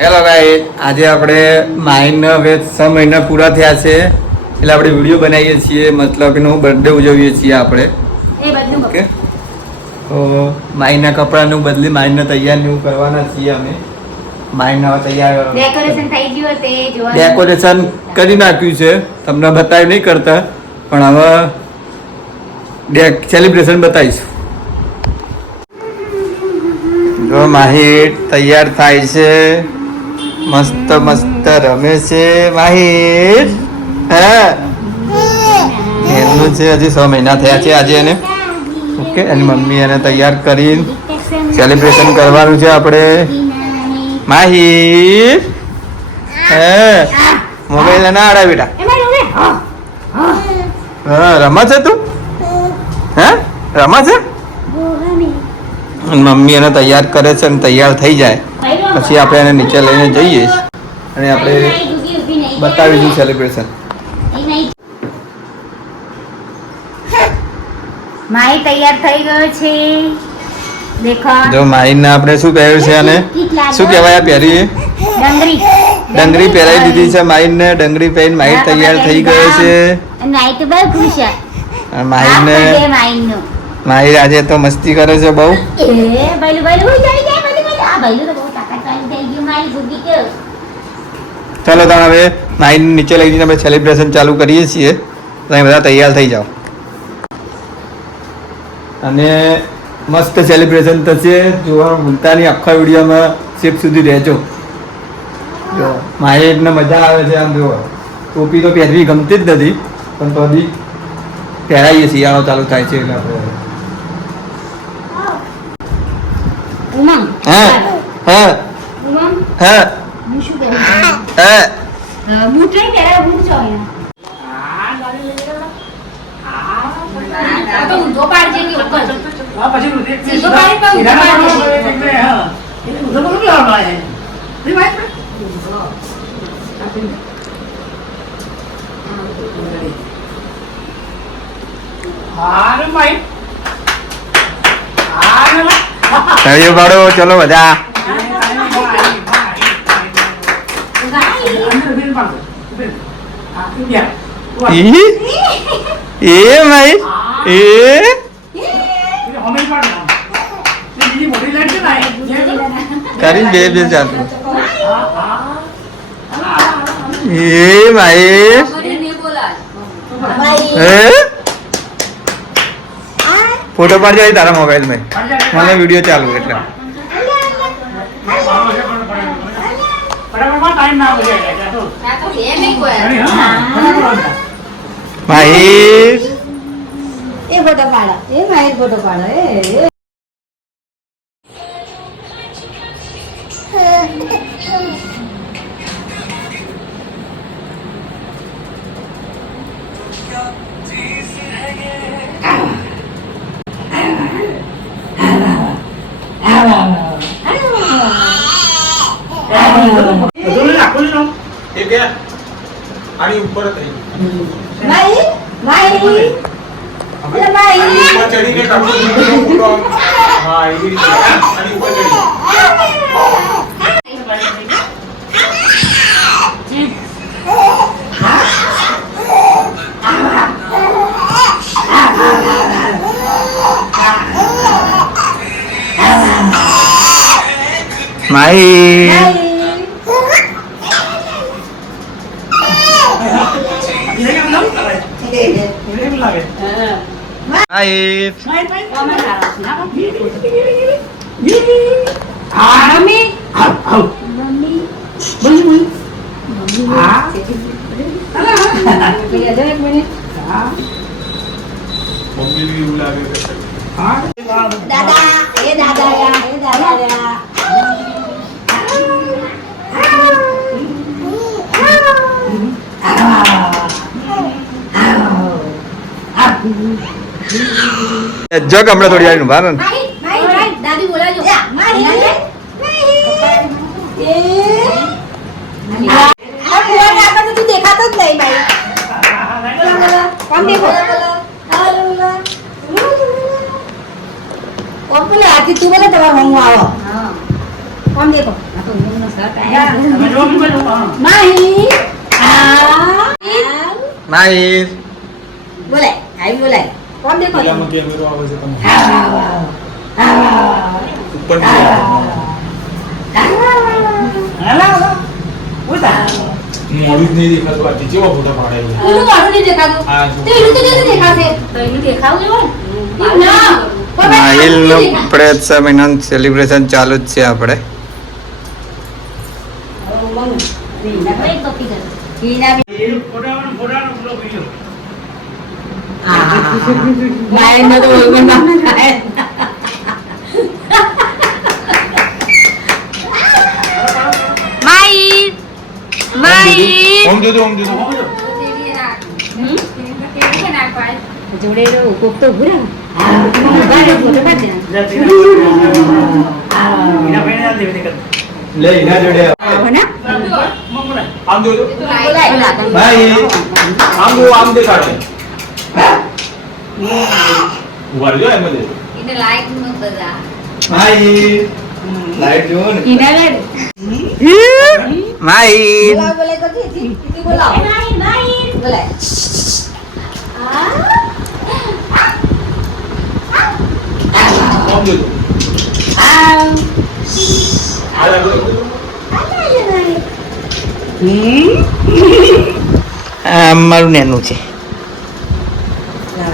Hello guys, આજે આપણે mine હવે 6 મહિના પૂરા થયા છે એટલે આપણે વિડીયો બનાવીએ છીએ, મતલબ એનો બર્થડે ઉજવીએ છીએ આપણે. ઓકે, તો માઇનના કપડાનું બદલી માઇનને તૈયાર એવું કરવાના છીએ અમે. માઇન હવે તૈયાર ડેકોરેશન થઈ ગયું તે જોવા ડેકોરેશન કરી નાખ્યું છે, તમને બતાવી નહીં કરતા, પણ હવે સેલિબ્રેશન બતાવીશું. જો માહિર તૈયાર થાય છે, મસ્ત મસ્ત રમે છે માહિર. હા, એનું છે હજી 6 મહિના થયા છે આજે એને. ઓકે, એની મમ્મી એને તૈયાર કરીને સેલિબ્રેશન કરવાનું છે આપણે. માહિર હા, મોબાઈલ ના આડા બેટા. હા, રમા છે તું? હા, રમા છે. મમ્મી એને તૈયાર કરે છે અને તૈયાર થઈ જાય પછી આપણે એને નીચે લઈને જઈએ અને આપણે બતાવીશું સેલિબ્રેશન. માહી તૈયાર થઈ ગયો છે, દેખો. જો માહીને આપણે શું પહેર્યું છે અને શું કહેવાય આ પહેરી? ડંગરી પહેરાવી દીધી છે માહીને. ડંગરી પહેરીને માહી તૈયાર થઈ ગયો છે. નાઈટ બહુ ખુશ છે માહીને. માહી આજે તો મસ્તી કરે છે બહુ. ચાલો તમે હવે માહીને નીચે લઈ જઈને આપણે સેલિબ્રેશન ચાલુ કરીએ છીએ. તમે બધા તૈયાર થઈ જાઓ અને મસ્ત સેલિબ્રેશન થશે. જોવાનું ભૂલતા નહીં, આખા વિડીયોમાં છેક સુધી રહેજો. જો માહીને મજા આવે છે. આમ જો ટોપી તો પહેરવી ગમતી જ નથી, પણ તો હજી પહેરાવીએ. શિયાળો ચાલુ થાય છે એટલે આપણે. હા હા હા હા. બૂટ નહીં પહેરાય, બૂટ છો તો ઊંધો પાડજે કે ઉપર. પછી સીધો પાડી પર ઊંધો પાડજે. હા, એટલે ઊંધો બોલું કે આવવા હે. નહીં ભાઈ. હારે ભાઈ. હારે તળિયો પાડો, ચલો બધા. એ ભાઈ એ કરી બે બે ચાલતું. એ ભાઈ ફોટો પાડજો તારા મોબાઈલ માં. મને વિડીયો ચાલુ એટલે માહિર એ ફોટો પાડો, એ માહિર ફોટો પાડો. આની ઉપર માહિર માહિર ચડીને હા એવી રીતે આની ઉપર ચડી. માહી દાદા એ દાદા એ દાદા. જગ હમણાં થોડી આવી બહાર. દાદી બોલાજો. તું દેખાતો જ નહીં ભાઈ. કોણ દેખો? કોણ પેલા આથી તું બોલે તમારા હું આવો. કોણ દેખો? તમે જો કે બોલો હા માહી માહિર બોલાય આઈ બોલાય કોણ દેખો પેલામાં કેમેરો આવે છે તમે ઉપર હાલા ઉતા મોડું જ નહીં દેખાતું આ કેવા ફોટા પાડે છે એનું મોઢું નહીં દેખાતું હા જો. તો એનું તો કેવી દેખાશે તો એનું દેખાવું જોઈએ ના માહિલ નો આપણે 6 મહિનાનું સેલિબ્રેશન ચાલુ જ છે આપણે ફોટાનો પૂરો વિડિયો ઓમ જોજો ઓમ જોજો જોડે કોક તો ઉભું રહે ફોટો પાડ એના ફેણે આ દેવી દેખત લે એના જોડે આવો ને મકોડા આમ જોજો બોલાય માહિર આમ જો આમ દેખાડે ઉભા રહેજો એમ જ એને લાઈટ નો બજા માહિર લાઈટ જોવો ને ઇનાલે માહિર બોલાય તો જી બોલાવ માહી બોલાય આમ જોજો આ હાલ આમ જોજો. આ મારું નેનું છે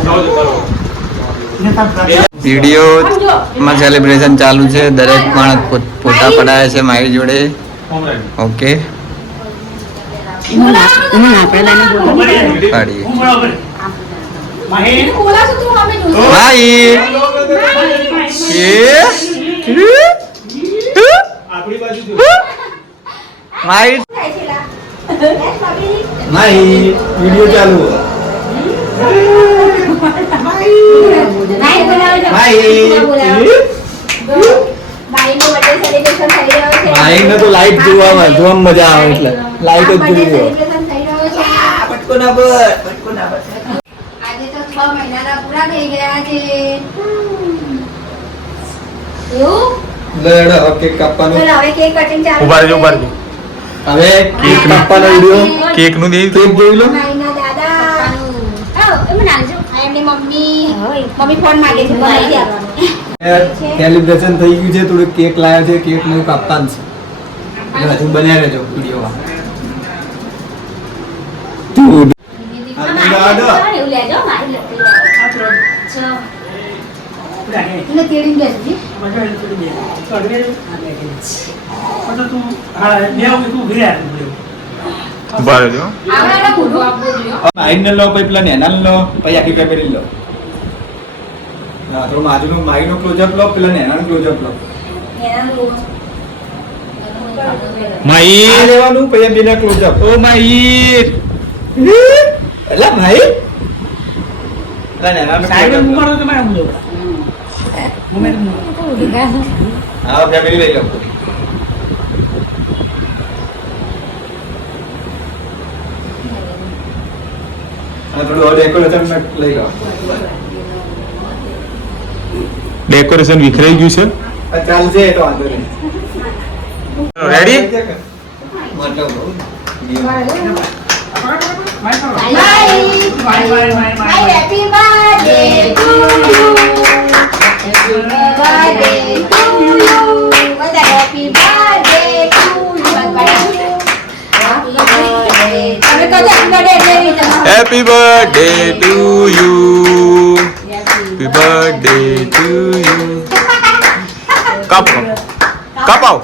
જાઓ જો કરો વિડીયો માં સેલિબ્રેશન ચાલુ છે દરેક માણસ ફોટા પડાવે છે મારી જોડે ઓમ રેડી ઓકે પાડીએ હું બરાબર માહી બોલાશો તું અમે જો માહિર આપણી બાજુ જો માહિર માહિર વિડીયો ચાલુ નાઈ બોલાવજો માહિર ભાઈનો બર્થડે સેલિબ્રેશન થઈ રહ્યો છે માહિર ને તો લાઈટ જોવામાં મજા આવે એટલે લાઈટ જ જોઈ લો સેલિબ્રેશન થઈ રહ્યો છે પટકો ના બર પટકો ના બર આજે તો 6 મહિનાના પૂરા થઈ ગયા છે એવું લડ ઓકે કાપવાનો ચલો હવે કેક કટિંગ ચાલુ ઉભા રહેજો ઉભા રહેજો હવે કેક કાપવાનો વિડિયો કેક નું દે કેક જોઈ લો માઈના દાદા એમ નાલજો એમની મમ્મી ફોન માંગે છે બનાવી આપવાનું સેલિબ્રેશન થઈ ગયું છે થોડું કેક લાવ્યા છે કેક નું કાપવાનું છે એટલે હજુ બન્યા રહેજો વિડીયોમાં એવું લેજો મારી લખી ચલો ગાડી એને તેડીને બેસજી મજા આવી થોડી દે કડવે તો તું હા બે હું તું ઘરે આવી ઉભા રહેજો આવડા મોઢું આપજો જો માહિર ને લો પછી પેલા નેના લો પછી આખી ફેમિલી લો હા તો માજુનો માહિર નો ક્લોઝઅપ લો પેલા નેના નો ક્લોઝઅપ લો એના લો માહિર આ લેવાનું પછી બેના ક્લોઝઅપ ઓ માહિર એલા માહિર એલા નેના નો સાઈડ close-up લો. ઉપર તો મેં હું હા ફેમિલી લઈ લો અને થોડું ડેકોરેશન લઈ લો ડેકોરેશન વિખરાઈ ગયું છે આ ચાલશે એ તો વાંધો નહીં ready Bye. Happy birthday to you. Happy birthday to you. What a happy birthday to you. Happy birthday. Happy birthday to you happy birthday to you કપ કપાવ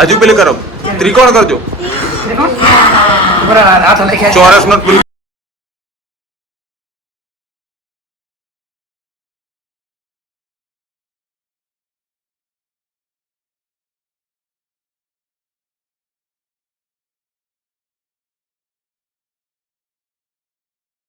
હજુ પેલું કરો ત્રિકોણ કરજો બરાબર હાથ લઈ ચોરસ નો પેલું